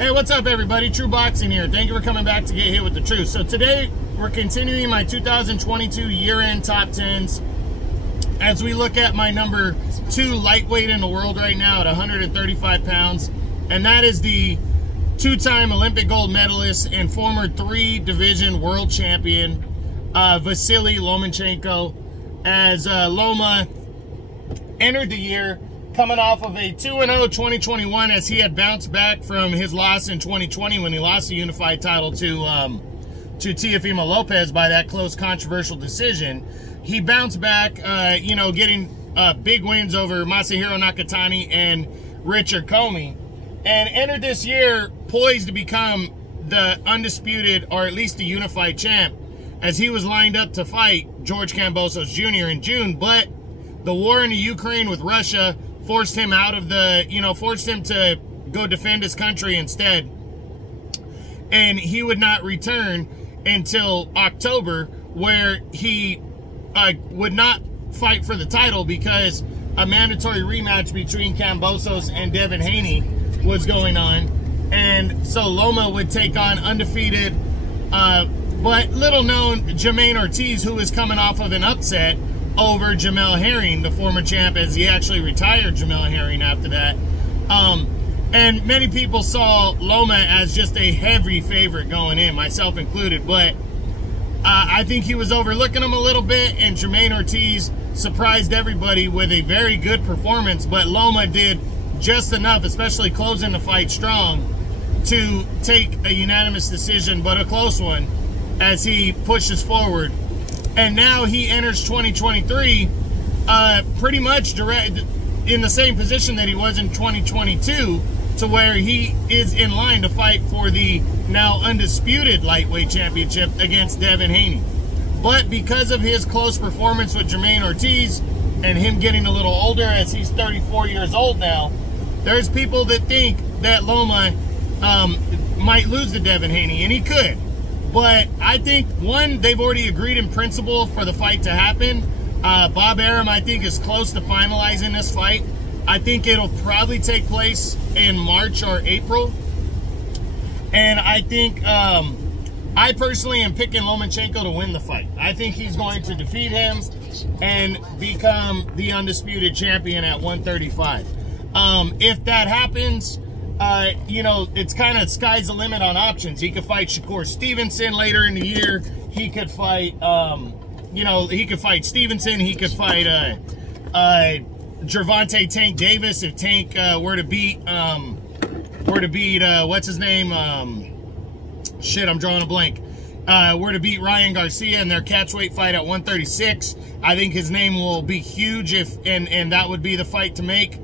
Hey, what's up everybody? True Boxing here. Thank you for coming back to Get Hit with the Truth. So today we're continuing my 2022 year-end top 10s as we look at my number 2 lightweight in the world right now at 135 pounds. And that is the two-time Olympic gold medalist and former 3-division world champion, Vasyl Lomachenko, as Loma entered the year coming off of a 2-0 2021 as he had bounced back from his loss in 2020 when he lost the unified title to Teofimo Lopez by that close controversial decision. He bounced back, you know, getting big wins over Masahiro Nakatani and Richard Comey, and entered this year poised to become the undisputed, or at least the unified champ, as he was lined up to fight George Kambosos Jr. in June. But the war in the Ukraine with Russia forced him out of the, forced him to go defend his country instead. And he would not return until October, where he would not fight for the title because a mandatory rematch between Kambosos and Devin Haney was going on. And so Loma would take on undefeated, but little known Jermaine Ortiz, who was coming off of an upset over Jamel Herring, the former champ, as he actually retired Jamel Herring after that. And many people saw Loma as just a heavy favorite going in, myself included, but I think he was overlooking him a little bit, and Jermaine Ortiz surprised everybody with a very good performance, but Loma did just enough, especially closing the fight strong, to take a unanimous decision, but a close one, as he pushes forward. And now he enters 2023 pretty much direct in the same position that he was in 2022, to where he is in line to fight for the now undisputed lightweight championship against Devin Haney. But because of his close performance with Jermaine Ortiz and him getting a little older, as he's 34 years old now, there's people that think that Loma might lose to Devin Haney, and he could. But I think, one, they've already agreed in principle for the fight to happen. Bob Arum, I think, is close to finalizing this fight. I think it'll probably take place in March or April. And I think, I personally am picking Lomachenko to win the fight. I think he's going to defeat him and become the undisputed champion at 135. If that happens, it's kind of sky's the limit on options. He could fight Shakur Stevenson later in the year. He could fight, he could fight Stevenson. He could fight Gervonta Tank Davis if Tank were to beat, what's his name? Shit, I'm drawing a blank. Were to beat Ryan Garcia in their catchweight fight at 136. I think his name will be huge and that would be the fight to make.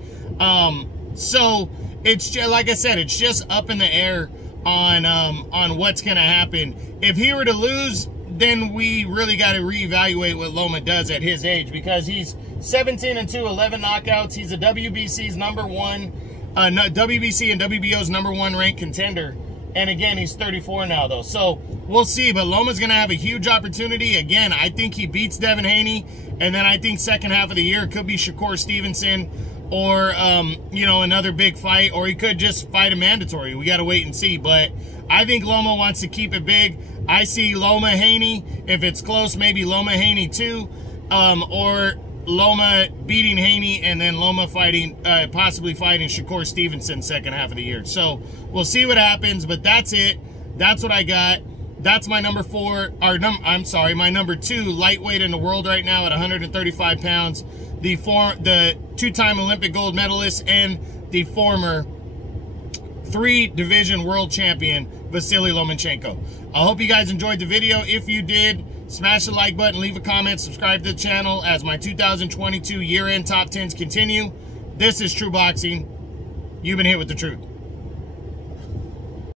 So it's just, like I said, it's just up in the air on what's going to happen. If he were to lose, then we really got to reevaluate what Loma does at his age, because he's 17-2, 11 knockouts. He's a WBC's #1, WBC and WBO's #1 ranked contender. And again, he's 34 now, though. So we'll see. But Loma's going to have a huge opportunity. Again, I think he beats Devin Haney. And then I think second half of the year, it could be Shakur Stevenson, or, another big fight, or he could just fight a mandatory. We got to wait and see. But I think Loma wants to keep it big. I see Loma Haney. If it's close, maybe Loma Haney 2, or Loma beating Haney and then Loma fighting, possibly fighting Shakur Stevenson second half of the year. So we'll see what happens, but that's it. That's what I got. That's my number 4, or my number 2 lightweight in the world right now at 135 pounds. The two-time Olympic gold medalist and the former 3-division world champion, Vasyl Lomachenko. I hope you guys enjoyed the video. If you did, smash the like button, leave a comment, subscribe to the channel as my 2022 year-end top 10s continue. This is True Boxing. You've been hit with the truth.